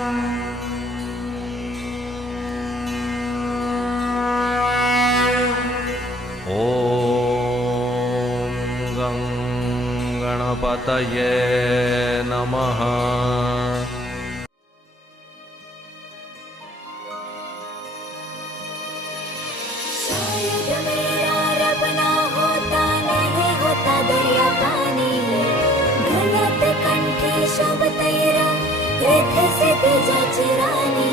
ॐ गं गणपतये नमः। शायद मेरा रब ना होता, नहीं होता दरिया पानी, घनत कंठी शोभते रिद्धी सिद्धी जाची रानी।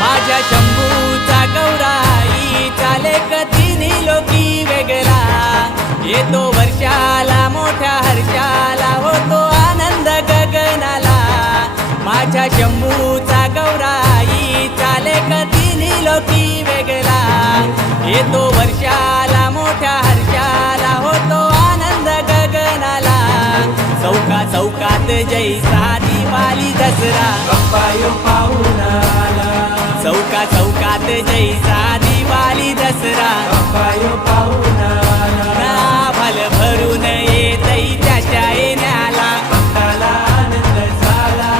माझ्या शंभूचा गौराई चाले कधीनी लोकी वेगळा, येतो वर्षाला मोठ्या हर्षाला, होतो आनंद गगनाला। माझ्या शंभूचा गौराई चाले कधीनी लोकी वेगळा, येतो वर्षाला मोठ्या हर्षाला, होतो आनंद गगनाला। चौका चौकात जैसा दिवाळी दसरा बाप्पा यो पाहून आला, चौका चौकात जैसा दिवाळी दसरा बाप्पा यो पाहून आला। भल भरून येतई त्याच्या येण्याला, भक्ताला आनंद झाला।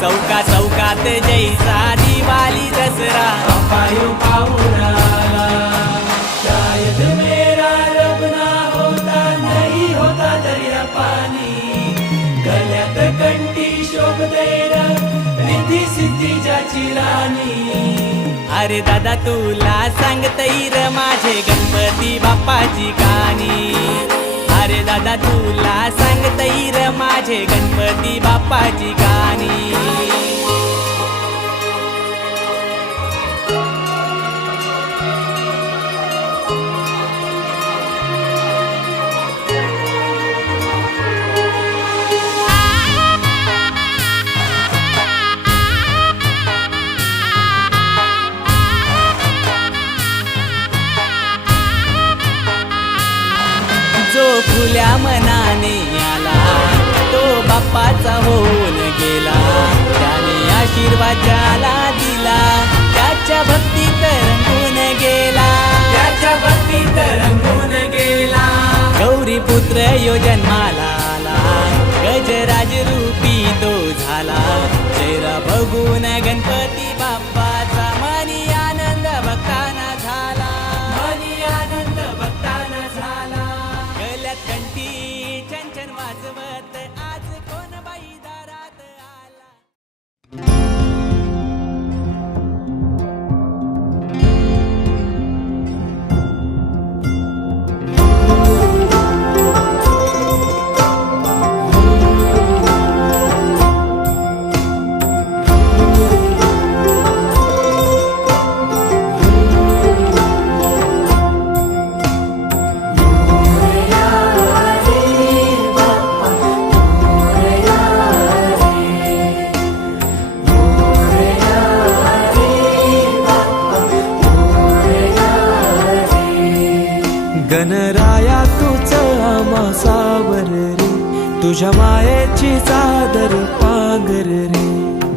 चौका चौकात जैसा दिवाळी दसरा बाप्पा यो पाहून आला। शायद मेरा रब ना होता, नहीं होता दरिया पानी, गल्यात कंठी शोभते रिद्धी सिद्धी जाची रानी। अरे दादा तुला सांगतई र माझे गणपती बाप्पाची गाणी, अरे दादा तुला सांगतई र माझे गणपती बाप्पाची गाणी। जो खुल्या मनाने आला तो बाप्पाचा होऊन गेला, त्याने आशीर्वाद ज्याला दिला त्याच्या भक्तीत रंगून गेला, त्याच्या भक्तीत रंगून गेला। गौरी पुत्र यो जन्माला आला, गजराज रूपी तो झाला, चेहरा बघून गणपती बाप्पाचा मनी आनंद भक्ताना झाला, मनी आनंद भक्ताना झाला। गल्यात कंठी छन वाजवत आज कोण बाई दारात आला। गणराया तूच आमासावर रे, तुझ्या मायेची चादर पांघर रे।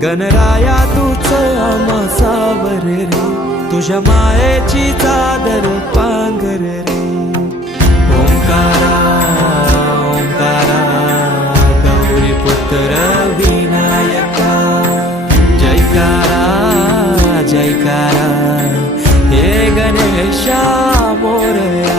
गणराया तूच आमासावर रे, तुझ्या मायेची चादर पांघर रे। ओंकारा ओंकारा गौरी पुत्र विनायका, जयकारा जयकारा हे गणेशा मोरया।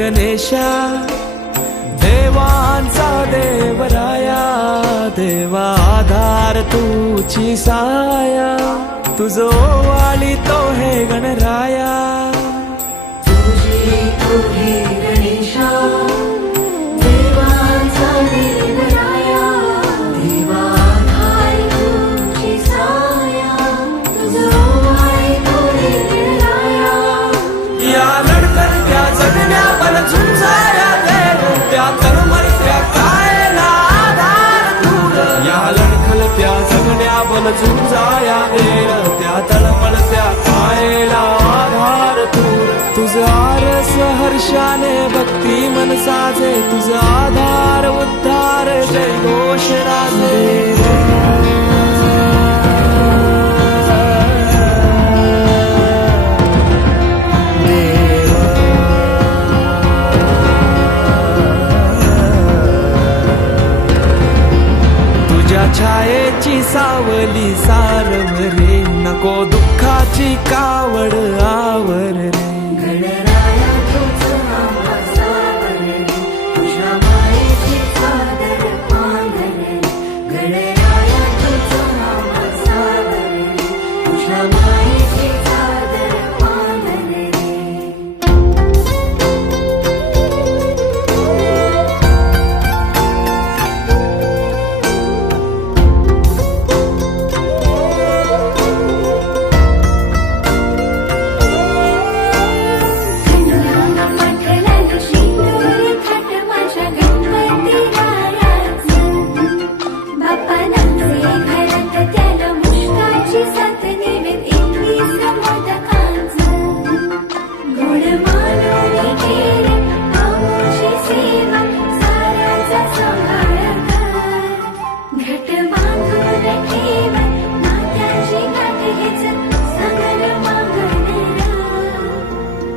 गणेशा देवांचा देवराया देवा आधार तुझी साया तुझो वाली तो हे गणराया तुझी तुझी गणेशा देवांचा देवराया देवा आधार तुझी साया तुझो वाली तो हे गणराया या लढकत्या जगण्या बल झुंजाया देव त्या तळमळत्या कायला आधार दूर या लढकलत्या जगण्या बल झुंजाया देव त्या तळमळत्या कायला आधार दूर तुझं आरस हर्षाने भक्ती मन साजे तुझं आधार उद्धार जय घोष राजे छायेची सावली सारवरे नको दुःखाची कावड आवर रे गणराया तुझं आम्हा सावर रे तुझ्या मायेची चादर पांघर रे गणराया तुझं आम्हा सावर रे तुझ्या मायेची चादर पांघर रे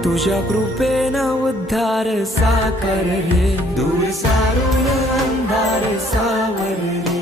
तुझ्या कृपेनं उद्धार साकार रे दूर सारून अंधार सावर रे